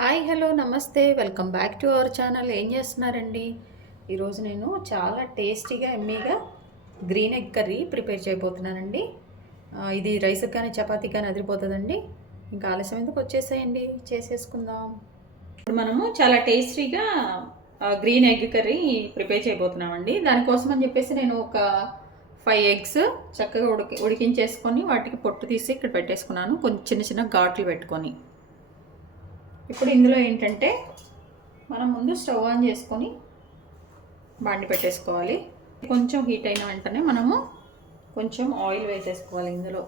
Hi hello నమస్తే welcome back to our channel. ఏం చేస్తున్నారండి? ఈరోజు నేను చాలా టేస్టీగా ఎమ్మీగా గ్రీన్ ఎగ్ కర్రీ ప్రిపేర్ చేయబోతున్నానండి. ఇది రైస్కి కానీ చపాతీ కానీ అదిరిపోతుందండి. ఇంకా ఆలస్యం ఎందుకు, వచ్చేసేయండి, చేసేసుకుందాం. ఇప్పుడు మనము చాలా టేస్టీగా గ్రీన్ ఎగ్ కర్రీ ప్రిపేర్ చేయబోతున్నామండి. దానికోసం అని చెప్పేసి నేను ఒక 5 ఎగ్స్ చక్కగా ఉడికించేసుకొని వాటికి పొట్టు తీసి ఇక్కడ పెట్టేసుకున్నాను, కొంచెం చిన్న చిన్న ఘాట్లు పెట్టుకొని. ఇప్పుడు ఇందులో ఏంటంటే మనం ముందు స్టవ్ ఆన్ చేసుకొని బాండి పెట్టేసుకోవాలి. కొంచెం హీట్ అయిన వెంటనే మనము కొంచెం ఆయిల్ వేసేసుకోవాలి. ఇందులో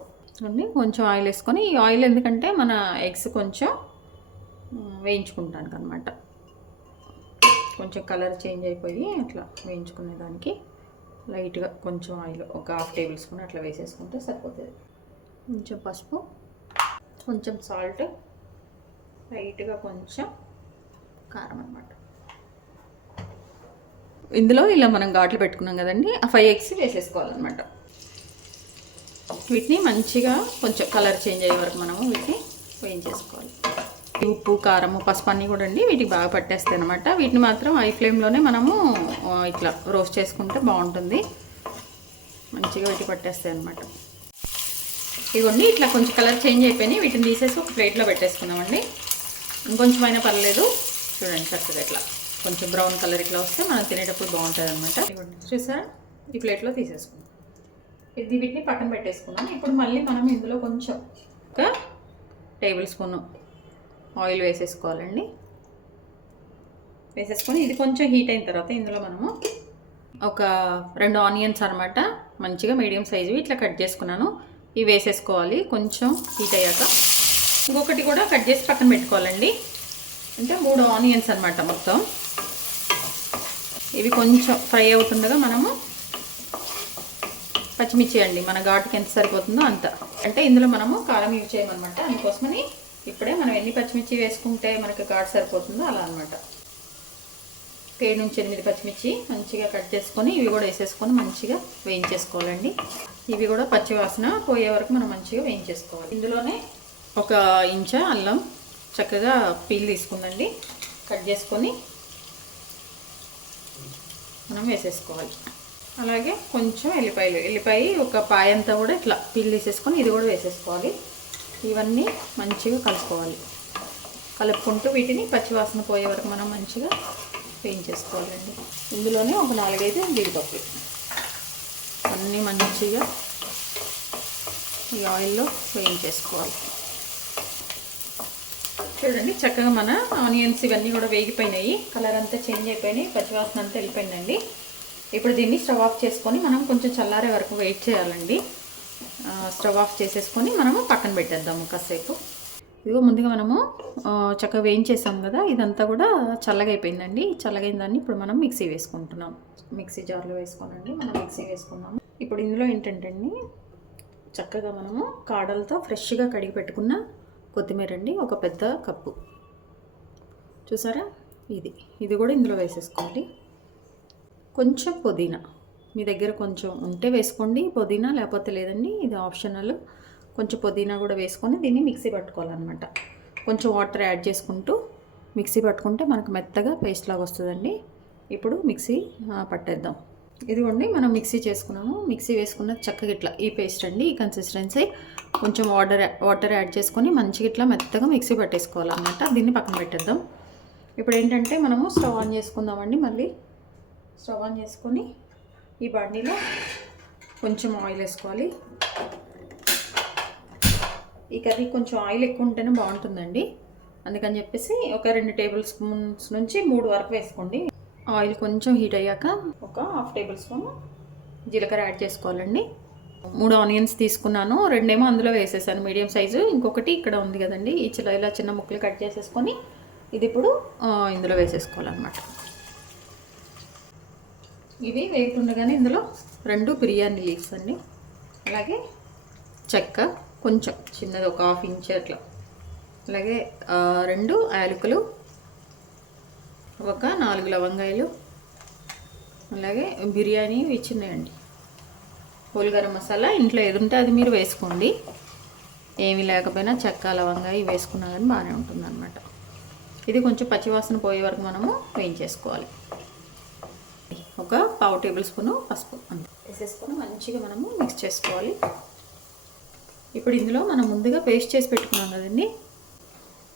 కొంచెం ఆయిల్ వేసుకొని, ఈ ఆయిల్ ఎందుకంటే మన ఎగ్స్ కొంచెం వేయించుకుంటానికి అనమాట. కొంచెం కలర్ చేంజ్ అయిపోయి అట్లా వేయించుకునేదానికి లైట్గా కొంచెం ఆయిల్ ఒక 1/2 టేబుల్ స్పూన్ అట్లా వేసేసుకుంటే సరిపోతుంది. కొంచెం పసుపు, కొంచెం సాల్ట్, లైట్గా కొంచెం కారం అన్నమాట. ఇందులో ఇలా మనం ఘాట్లు పెట్టుకున్నాం కదండి, ఆ 5 ఎగ్స్ వేసేసుకోవాలన్నమాట. వీటిని మంచిగా కొంచెం కలర్ చేంజ్ అయ్యే వరకు మనము వీటిని వేయించేసుకోవాలి. ఉప్పు, కారము, పసుపు అన్నీ కూడా అండి వీటికి బాగా పట్టేస్తాయి అనమాట. వీటిని మాత్రం హై ఫ్లేమ్లోనే మనము ఇట్లా రోస్ట్ చేసుకుంటే బాగుంటుంది. మంచిగా వీటికి పట్టేస్తాయి అనమాట. ఇవన్నీ ఇట్లా కొంచెం కలర్ చేంజ్ అయిపోయినాయి. వీటిని తీసేసి ఒక ప్లేట్లో పెట్టేసుకున్నామండి. ఇంకొంచెం అయినా పర్లేదు. చూడండి చక్కగా ఇట్లా కొంచెం బ్రౌన్ కలర్ ఇట్లా వస్తే మనం తినేటప్పుడు బాగుంటుంది అనమాట. చూసారా, ఈ ప్లేట్లో తీసేసుకున్నాం. వీటిని పక్కన పెట్టేసుకున్నాం. ఇప్పుడు మళ్ళీ మనం ఇందులో కొంచెం ఒక 1 టేబుల్ స్పూన్ ఆయిల్ వేసేసుకోవాలండి. వేసేసుకొని ఇది కొంచెం హీట్ అయిన తర్వాత ఇందులో మనము ఒక 2 ఆనియన్స్ అనమాట, మంచిగా మీడియం సైజు ఇట్లా కట్ చేసుకున్నాను. ఇవి వేసేసుకోవాలి కొంచెం హీట్ అయ్యాక. ఇంకొకటి కూడా కట్ చేసి పక్కన పెట్టుకోవాలండి. అంటే 3 ఆనియన్స్ అనమాట మొత్తం. ఇవి కొంచెం ఫ్రై అవుతుండగా మనము పచ్చిమిర్చి అండి, మన ఘాటుకి ఎంత సరిపోతుందో అంత. అంటే ఇందులో మనము కారం యూజ్ చేయమన్నమాట. అందుకోసమని ఇప్పుడే మనం ఎన్ని పచ్చిమిర్చి వేసుకుంటే మనకి ఘాటు సరిపోతుందో అలా అనమాట. 7 నుంచి 8 పచ్చిమిర్చి మంచిగా కట్ చేసుకొని ఇవి కూడా వేసేసుకొని మంచిగా వేయించేసుకోవాలండి. ఇవి కూడా పచ్చి వాసన పోయే వరకు మనం మంచిగా వేయించేసుకోవాలి. ఇందులోనే 1 ఇంచు అల్లం చక్కగా పీల్ తీసుకుందండి, కట్ చేసుకొని మనం వేసేసుకోవాలి. అలాగే కొంచెం ఎల్లిపాయ ఒక పాయంతా కూడా ఇట్లా పీల్ తీసేసుకొని ఇది కూడా వేసేసుకోవాలి. ఇవన్నీ మంచిగా కలుపుకోవాలి. కలుపుకుంటూ వీటిని పచ్చివాసన పోయే వరకు మనం మంచిగా వేయించేసుకోవాలండి. ఇందులోనే ఒక 4-5 జీడిపప్పులు అన్నీ మంచిగా ఈ ఆయిల్లో వేయించేసుకోవాలి. చూడండి చక్కగా మన ఆనియన్స్ ఇవన్నీ కూడా వేగిపోయినాయి, కలర్ అంతా చేంజ్ అయిపోయినాయి, పచ్చివాసన అంతా వెళ్ళిపోయిందండి. ఇప్పుడు దీన్ని స్టవ్ ఆఫ్ చేసుకొని మనం కొంచెం చల్లారే వరకు వెయిట్ చేయాలండి. స్టవ్ ఆఫ్ చేసేసుకొని మనము పక్కన పెట్టేద్దాము కాసేపు. ఇదిగో ముందుగా మనము చక్కగా వేయించేసాం కదా, ఇదంతా కూడా చల్లగా అయిపోయిందండి. చల్లగైన దాన్ని ఇప్పుడు మనం మిక్సీ వేసుకుంటున్నాం. మిక్సీ జార్లో వేసుకోనండి మనం మిక్సీ వేసుకున్నాము. ఇప్పుడు ఇందులో ఏంటంటే అండి, చక్కగా మనము కాడలతో ఫ్రెష్గా కడిగి పెట్టుకున్న కొత్తిమీర అండి, ఒక పెద్ద కప్పు. చూసారా, ఇది కూడా ఇందులో వేసేసుకోండి. కొంచెం పుదీనా, మీ దగ్గర కొంచెం ఉంటే వేసుకోండి పుదీనా, లేకపోతే లేదండి, ఇది ఆప్షనల్. కొంచెం పుదీనా కూడా వేసుకొని దీన్ని మిక్సీ పట్టుకోవాలన్నమాట. కొంచెం వాటర్ యాడ్ చేసుకుంటూ మిక్సీ పట్టుకుంటే మనకు మెత్తగా పేస్ట్ లాగా వస్తుందండి. ఇప్పుడు మిక్సీ పట్టేద్దాం. ఇదిగోండి మనం మిక్సీ చేసుకున్నాము. మిక్సీ వేసుకున్నది చక్కగా ఇట్లా ఈ పేస్ట్ అండి, ఈ కన్సిస్టెన్సీ. కొంచెం వాటర్ యాడ్ చేసుకొని మంచిగా ఇట్లా మెత్తగా మిక్సీ పట్టేసుకోవాలన్నమాట. దీన్ని పక్కన పెట్టేద్దాం. ఇప్పుడు ఏంటంటే మనము స్టవ్ ఆన్ చేసుకుందామండి. మళ్ళీ స్టవ్ ఆన్ చేసుకొని ఈ బండిలో కొంచెం ఆయిల్ వేసుకోవాలి. ఈ కర్రీ కొంచెం ఆయిల్ ఎక్కువ ఉంటేనే బాగుంటుందండి. అందుకని చెప్పేసి ఒక 2 టేబుల్ స్పూన్స్ నుంచి 3 వరకు వేసుకోండి. ఆయిల్ కొంచెం హీట్ అయ్యాక ఒక 1/2 టేబుల్ స్పూన్ జీలకర్ర యాడ్ చేసుకోవాలండి. 3 ఆనియన్స్ తీసుకున్నాను, 2 అందులో వేసేసాను మీడియం సైజు, ఇంకొకటి ఇక్కడ ఉంది కదండి, ఇలా చిన్న ముక్కలు కట్ చేసేసుకొని ఇది ఇప్పుడు ఇందులో వేసేసుకోవాలన్నమాట. ఇవి వేగుతుండగానే ఇందులో 2 బిర్యానీ లీవ్స్ అండి, అలాగే చెక్క కొంచెం చిన్నది ఒక 1/2 ఇంచ్ అట్లా, అలాగే 2 యాలకులు, ఒక 4 లవంగాయలు, అలాగే బిర్యానీ ఇచ్చినాయండి. హోల్ గరం మసాలా ఇంట్లో ఏది ఉంటే అది మీరు వేసుకోండి. ఏమీ లేకపోయినా చెక్క లవంగా ఇవి వేసుకున్నా కానీ బాగానే ఉంటుంది అన్నమాట. ఇది కొంచెం పచ్చివాసన పోయే వరకు మనము వేయించేసుకోవాలి. ఒక పావు టేబుల్ స్పూను పసుపు అంతే వేసేసుకొని మంచిగా మనము మిక్స్ చేసుకోవాలి. ఇప్పుడు ఇందులో మనం ముందుగా పేస్ట్ చేసి పెట్టుకున్నాం కదండి,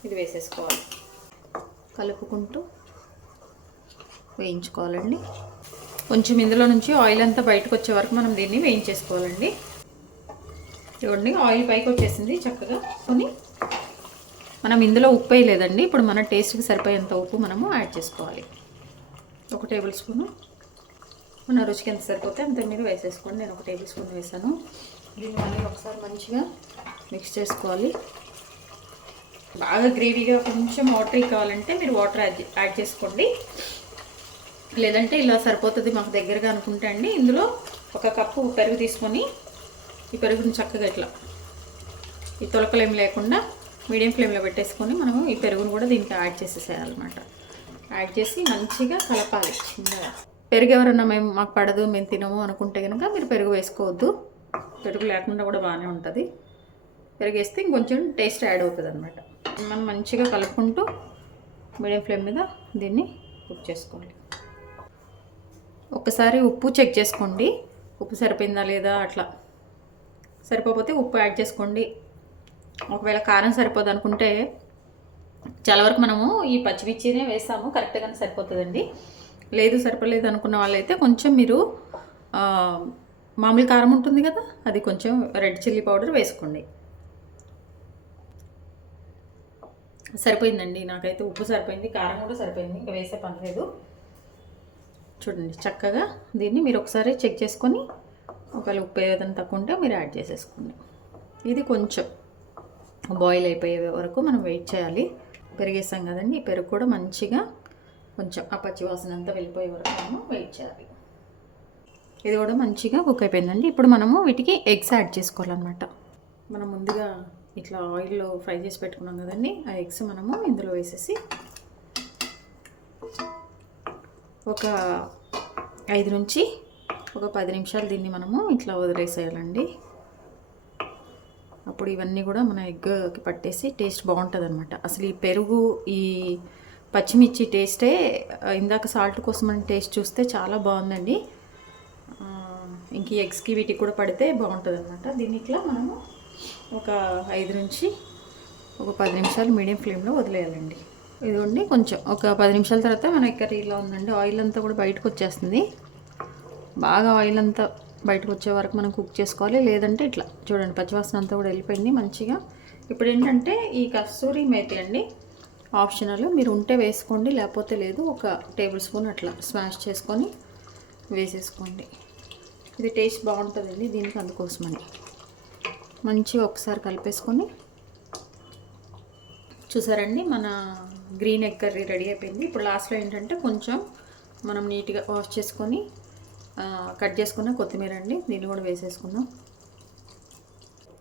ఇది వేసేసుకోవాలి. కలుపుకుంటూ వేయించుకోవాలండి. కొంచెం ఇందులో నుంచి ఆయిల్ అంతా బయటకు వచ్చే వరకు మనం దీన్ని వేయించేసుకోవాలండి. చూడండి ఆయిల్ పైకి వచ్చేసింది చక్కగా. కొని మనం ఇందులో ఉప్పు వేయలేదండి. ఇప్పుడు మన టేస్ట్కి సరిపోయేంత ఉప్పు మనము యాడ్ చేసుకోవాలి. 1 టేబుల్ స్పూను మన రుచికి ఎంత సరిపోతే అంత మీరు వేసేసుకోండి. నేను 1 టేబుల్ స్పూన్ వేసాను. దీన్ని మళ్ళీ ఒకసారి మంచిగా మిక్స్ చేసుకోవాలి. బాగా గ్రేవీగా కొంచెం వాటర్ కావాలంటే మీరు వాటర్ యాడ్ చేసుకోండి, లేదంటే ఇలా సరిపోతుంది మాకు దగ్గరగా అనుకుంటే అండి ఇందులో 1 కప్పు పెరుగు తీసుకొని ఈ పెరుగుని చక్కగా ఇట్లా ఈ తొలకలేం లేకుండా మీడియం ఫ్లేమ్లో పెట్టేసుకొని మనము ఈ పెరుగును కూడా దీనికి యాడ్ చేసేసేయాలన్నమాట. యాడ్ చేసి మంచిగా కలపాలి చిన్నగా. పెరుగు ఎవరన్నా మాకు పడదు మేము తినము అనుకుంటే కనుక మీరు పెరుగు వేసుకోవద్దు. పెరుగు లేకుండా కూడా బాగానే ఉంటుంది. పెరుగు వేస్తే ఇంకొంచెం టేస్ట్ యాడ్ అవుతుంది అనమాట. మనం మంచిగా కలుపుకుంటూ మీడియం ఫ్లేమ్ మీద దీన్ని కుక్ చేసుకోవాలి. ఒకసారి ఉప్పు చెక్ చేసుకోండి, ఉప్పు సరిపోయిందా లేదా. అట్లా సరిపోతే ఉప్పు యాడ్ చేసుకోండి. ఒకవేళ కారం సరిపోదు అనుకుంటే చాలా వరకు మనము ఈ పచ్చిమిర్చినే వేస్తాము, కరెక్ట్గానే సరిపోతుందండి. లేదు సరిపోలేదు అనుకున్న వాళ్ళైతే కొంచెం మీరు మామూలు కారం ఉంటుంది కదా, అది కొంచెం రెడ్ చిల్లీ పౌడర్ వేసుకోండి. సరిపోయిందండి, నాకైతే ఉప్పు సరిపోయింది, కారం కూడా సరిపోయింది, ఇంకా వేసే పని లేదు. చూడండి చక్కగా దీన్ని మీరు ఒకసారి చెక్ చేసుకొని ఒకవేళ ఉప్పు ఏదైనా తక్కువ ఉంటే మీరు యాడ్ చేసేసుకోండి. ఇది కొంచెం బాయిల్ అయిపోయే వరకు మనం వెయిట్ చేయాలి. పెరిగేసాం కదండి, ఈ పెరుగు కూడా మంచిగా కొంచెం ఆ పచ్చివాసన అంతా వెళ్ళిపోయే వరకు మనం వెయిట్ చేయాలి. ఇది కూడా మంచిగా కుక్ అయిపోయిందండి. ఇప్పుడు మనము వీటికి ఎగ్స్ యాడ్ చేసుకోవాలన్నమాట. మనం ముందుగా ఇట్లా ఆయిల్లో ఫ్రై చేసి పెట్టుకున్నాం కదండి, ఆ ఎగ్స్ మనము ఇందులో వేసేసి ఒక 5 నుంచి ఒక 10 నిమిషాలు దీన్ని మనము ఇట్లా వదిలేసేయాలండి. అప్పుడు ఇవన్నీ కూడా మన ఎగ్కి పట్టేసి టేస్ట్ బాగుంటుంది అనమాట. అసలు ఈ పెరుగు ఈ పచ్చిమిర్చి టేస్టే ఇందాక సాల్ట్ కోసం అని టేస్ట్ చూస్తే చాలా బాగుందండి. ఇంక ఎగ్స్కి వీటికి కూడా పడితే బాగుంటుంది అనమాట. దీన్ని ఇట్లా మనము ఒక 5 నుంచి ఒక 10 నిమిషాలు మీడియం ఫ్లేమ్లో వదిలేయాలండి. ఇదిగోండి కొంచెం ఒక 10 నిమిషాల తర్వాత మన కర్రీ ఇలా ఉందండి. ఆయిల్ అంతా కూడా బయటకు వచ్చేస్తుంది. బాగా ఆయిల్ అంతా బయటకు వచ్చే వరకు మనం కుక్ చేసుకోవాలి, లేదంటే ఇట్లా చూడండి పచ్చివాసన అంతా కూడా వెళ్ళిపోయింది మంచిగా. ఇప్పుడు ఏంటంటే ఈ కస్తూరి మేతి అండి ఆప్షనల్, మీరు ఉంటే వేసుకోండి లేకపోతే లేదు. 1 టేబుల్ స్పూన్ అట్లా స్మాష్ చేసుకొని వేసేసుకోండి. ఇది టేస్ట్ బాగుంటుందండి దీనికి, అందుకోసమని మంచిగా ఒకసారి కలిపేసుకొని. చూసారండి మన గ్రీన్ ఎగ్ కర్రీ రెడీ అయిపోయింది. ఇప్పుడు లాస్ట్లో ఏంటంటే కొంచెం మనం నీట్గా వాష్ చేసుకొని కట్ చేసుకున్న కొత్తిమీర అండి దీన్ని కూడా వేసేసుకుందాం.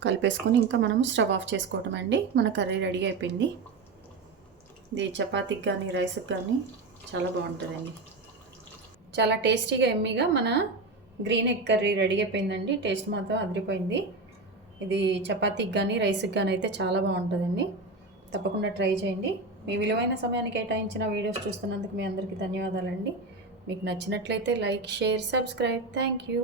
కలిపేసుకొని ఇంకా మనం స్టవ్ ఆఫ్ చేసుకోవటం అండి. మన కర్రీ రెడీ అయిపోయింది. ఇది చపాతీకి కానీ రైస్కి కానీ చాలా బాగుంటుందండి. చాలా టేస్టీగా ఎమ్మీగా మన గ్రీన్ ఎగ్ కర్రీ రెడీ అయిపోయిందండి. టేస్ట్ మాత్రం అదిరిపోయింది. ఇది చపాతీకి కానీ రైస్కి కానీ అయితే చాలా బాగుంటుందండి. తప్పకుండా ట్రై చేయండి. మీ విలువైన సమయాన్ని కేటాయించిన వీడియోస్ చూస్తున్నందుకు మీ అందరికీ ధన్యవాదాలండి. మీకు నచ్చినట్లయితే like, share, subscribe. Thank you.